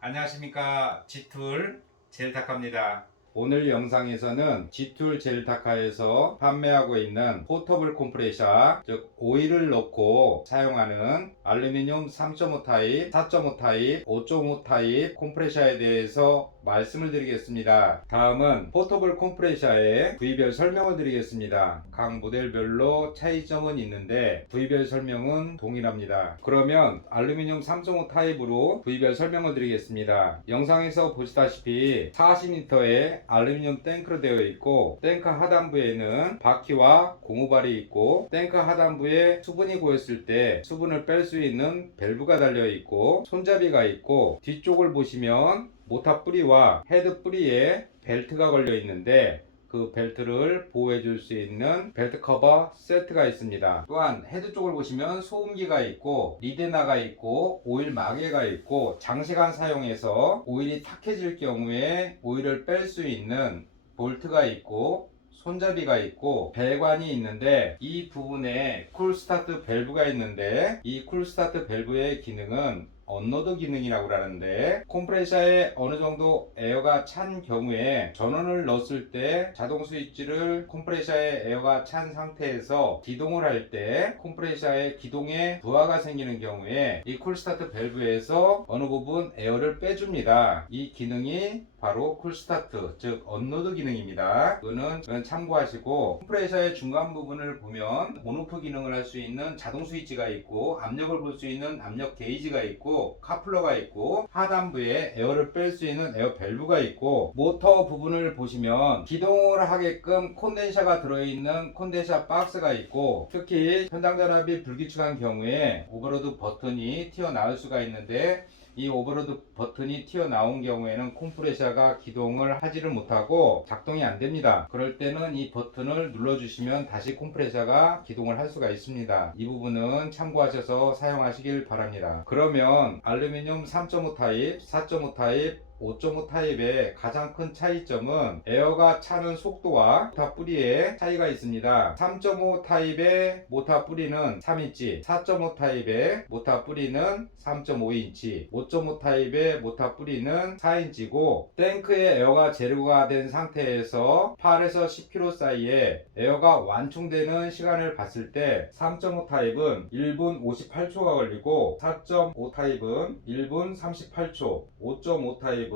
안녕하십니까. G툴 젤타카입니다. 오늘 영상에서는 G툴 젤타카에서 판매하고 있는 포터블 컴프레셔, 즉 오일을 넣고 사용하는 알루미늄 3.5 타입, 4.5 타입, 5.5 타입 컴프레셔에 대해서 말씀을 드리겠습니다. 다음은 포터블 컴프레셔의 부위별 설명을 드리겠습니다. 각 모델별로 차이점은 있는데 부위별 설명은 동일합니다. 그러면 알루미늄 3.5 타입으로 부위별 설명을 드리겠습니다. 영상에서 보시다시피 40L의 알루미늄 탱크로 되어 있고, 탱크 하단부에는 바퀴와 고무발이 있고, 탱크 하단부에 수분이 고였을 때 수분을 뺄 수 있는 밸브가 달려 있고, 손잡이가 있고, 뒤쪽을 보시면 모터 뿌리와 헤드 뿌리에 벨트가 걸려 있는데 그 벨트를 보호해 줄 수 있는 벨트 커버 세트가 있습니다. 또한 헤드 쪽을 보시면 소음기가 있고, 리데나가 있고, 오일 마개가 있고, 장시간 사용해서 오일이 탁해질 경우에 오일을 뺄 수 있는 볼트가 있고, 손잡이가 있고, 배관이 있는데 이 부분에 쿨 스타트 밸브가 있는데 이 쿨 스타트 밸브의 기능은 언로드 기능이라고 하는데, 컴프레셔에 어느 정도 에어가 찬 경우에 전원을 넣었을 때 자동 스위치를 컴프레셔에 에어가 찬 상태에서 기동을 할 때 컴프레셔의 기동에 부하가 생기는 경우에 이 쿨스타트 밸브에서 어느 부분 에어를 빼줍니다. 이 기능이 바로 쿨스타트, 즉 언로드 기능입니다. 이거는 참고하시고, 컴프레셔의 중간 부분을 보면 온오프 기능을 할 수 있는 자동 스위치가 있고, 압력을 볼 수 있는 압력 게이지가 있고, 카플러가 있고, 하단부에 에어를 뺄 수 있는 에어 밸브가 있고, 모터 부분을 보시면 기동을 하게끔 콘덴서가 들어있는 콘덴서 박스가 있고, 특히 현장 전압이 불규칙한 경우에 오버로드 버튼이 튀어나올 수가 있는데, 이 오버로드 버튼이 튀어나온 경우에는 컴프레셔가 기동을 하지를 못하고 작동이 안 됩니다. 그럴 때는 이 버튼을 눌러주시면 다시 컴프레셔가 기동을 할 수가 있습니다. 이 부분은 참고하셔서 사용하시길 바랍니다. 그러면 알루미늄 3.5 타입, 4.5 타입, 5.5 타입의 가장 큰 차이점은 에어가 차는 속도와 모터 뿌리의 차이가 있습니다. 3.5 타입의 모터 뿌리는 3인치, 4.5 타입의 모터 뿌리는 3.5인치, 5.5 타입의 모터 뿌리는 4인치고, 탱크에 에어가 제로가 된 상태에서 8에서 10km 사이에 에어가 완충되는 시간을 봤을 때 3.5 타입은 1분 58초가 걸리고, 4.5 타입은 1분 38초, 5.5 타입은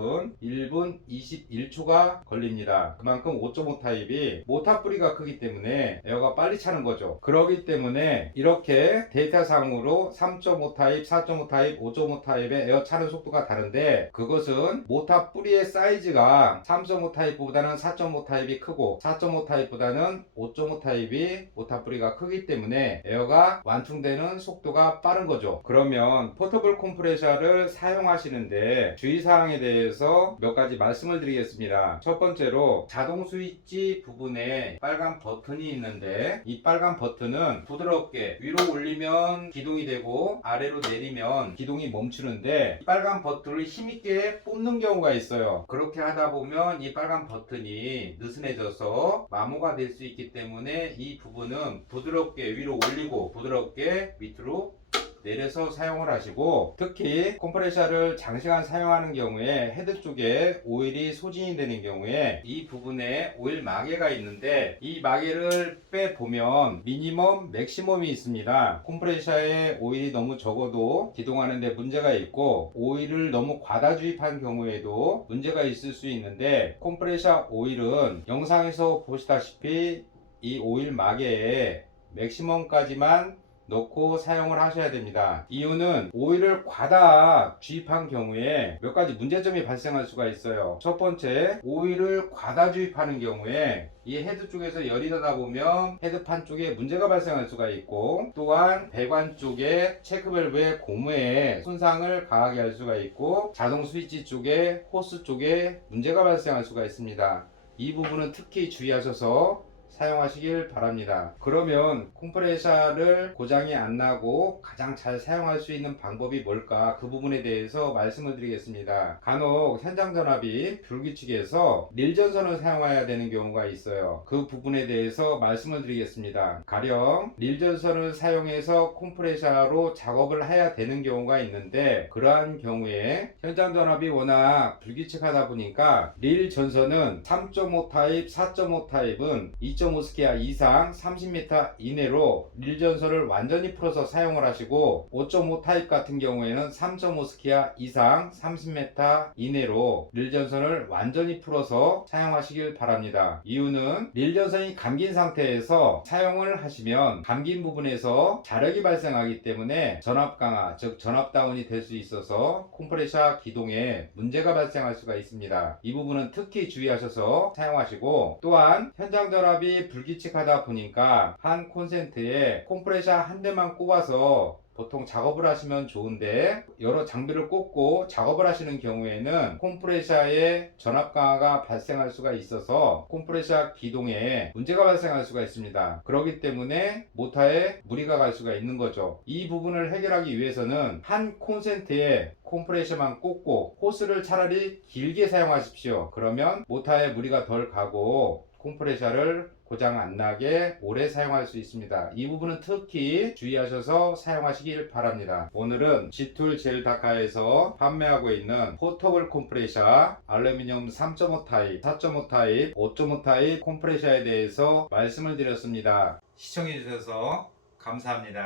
1분 21초가 걸립니다. 그만큼 5.5 타입이 모터 뿌리가 크기 때문에 에어가 빨리 차는 거죠. 그렇기 때문에 이렇게 데이터상으로 3.5 타입, 4.5 타입, 5.5 타입의 에어 차는 속도가 다른데, 그것은 모터 뿌리의 사이즈가 3.5 타입보다는 4.5 타입이 크고 4.5 타입보다는 5.5 타입이 모터 뿌리가 크기 때문에 에어가 완충되는 속도가 빠른 거죠. 그러면 포터블 컴프레셔를 사용하시는데 주의사항에 대해서 몇 가지 말씀을 드리겠습니다. 첫 번째로 자동 스위치 부분에 빨간 버튼이 있는데, 이 빨간 버튼은 부드럽게 위로 올리면 기동이 되고 아래로 내리면 기동이 멈추는데, 이 빨간 버튼을 힘있게 뽑는 경우가 있어요. 그렇게 하다 보면 이 빨간 버튼이 느슨해져서 마모가 될 수 있기 때문에 이 부분은 부드럽게 위로 올리고 부드럽게 밑으로 내려서 사용을 하시고, 특히 컴프레셔를 장시간 사용하는 경우에 헤드 쪽에 오일이 소진이 되는 경우에 이 부분에 오일 마개가 있는데, 이 마개를 빼보면 미니멈 맥시멈이 있습니다. 컴프레셔에 오일이 너무 적어도 기동하는 데 문제가 있고, 오일을 너무 과다 주입한 경우에도 문제가 있을 수 있는데, 컴프레셔 오일은 영상에서 보시다시피 이 오일 마개에 맥시멈까지만 넣고 사용을 하셔야 됩니다. 이유는 오일을 과다 주입한 경우에 몇 가지 문제점이 발생할 수가 있어요. 첫 번째, 오일을 과다 주입하는 경우에 이 헤드 쪽에서 열이 나다 보면 헤드판 쪽에 문제가 발생할 수가 있고, 또한 배관 쪽에 체크밸브의 고무에 손상을 가하게 할 수가 있고, 자동 스위치 쪽에 호스 쪽에 문제가 발생할 수가 있습니다. 이 부분은 특히 주의하셔서 사용하시길 바랍니다. 그러면 콤프레셔를 고장이 안 나고 가장 잘 사용할 수 있는 방법이 뭘까, 그 부분에 대해서 말씀을 드리겠습니다. 간혹 현장 전압이 불규칙해서 릴전선을 사용해야 되는 경우가 있어요. 그 부분에 대해서 말씀을 드리겠습니다. 가령 릴전선을 사용해서 콤프레셔로 작업을 해야 되는 경우가 있는데, 그러한 경우에 현장 전압이 워낙 불규칙하다 보니까 릴 전선은 3.5 타입, 4.5 타입은 2.5스키아 이상 30m 이내로 릴 전선을 완전히 풀어서 사용을 하시고, 5.5 타입 같은 경우에는 3.5스키아 이상 30m 이내로 릴 전선을 완전히 풀어서 사용하시길 바랍니다. 이유는 릴 전선이 감긴 상태에서 사용을 하시면 감긴 부분에서 자력이 발생하기 때문에 전압 강화, 즉 전압 다운이 될 수 있어서 콤프레셔 기동에 문제가 발생할 수가 있습니다. 이 부분은 특히 주의하셔서 사용하시고, 또한 현장 전압이 불규칙하다 보니까 한 콘센트에 콤프레셔 한 대만 꼽아서 보통 작업을 하시면 좋은데, 여러 장비를 꽂고 작업을 하시는 경우에는 콤프레셔의 전압 강화가 발생할 수가 있어서 콤프레셔 기동에 문제가 발생할 수가 있습니다. 그렇기 때문에 모터에 무리가 갈 수가 있는 거죠. 이 부분을 해결하기 위해서는 한 콘센트에 콤프레셔만 꽂고 호스를 차라리 길게 사용하십시오. 그러면 모터에 무리가 덜 가고 콤프레셔를 고장 안 나게 오래 사용할 수 있습니다. 이 부분은 특히 주의하셔서 사용하시길 바랍니다. 오늘은 G툴 젤다카에서 판매하고 있는 포터블 콤프레셔 알루미늄 3.5 타입, 4.5 타입, 5.5 타입 콤프레셔에 대해서 말씀을 드렸습니다. 시청해 주셔서 감사합니다.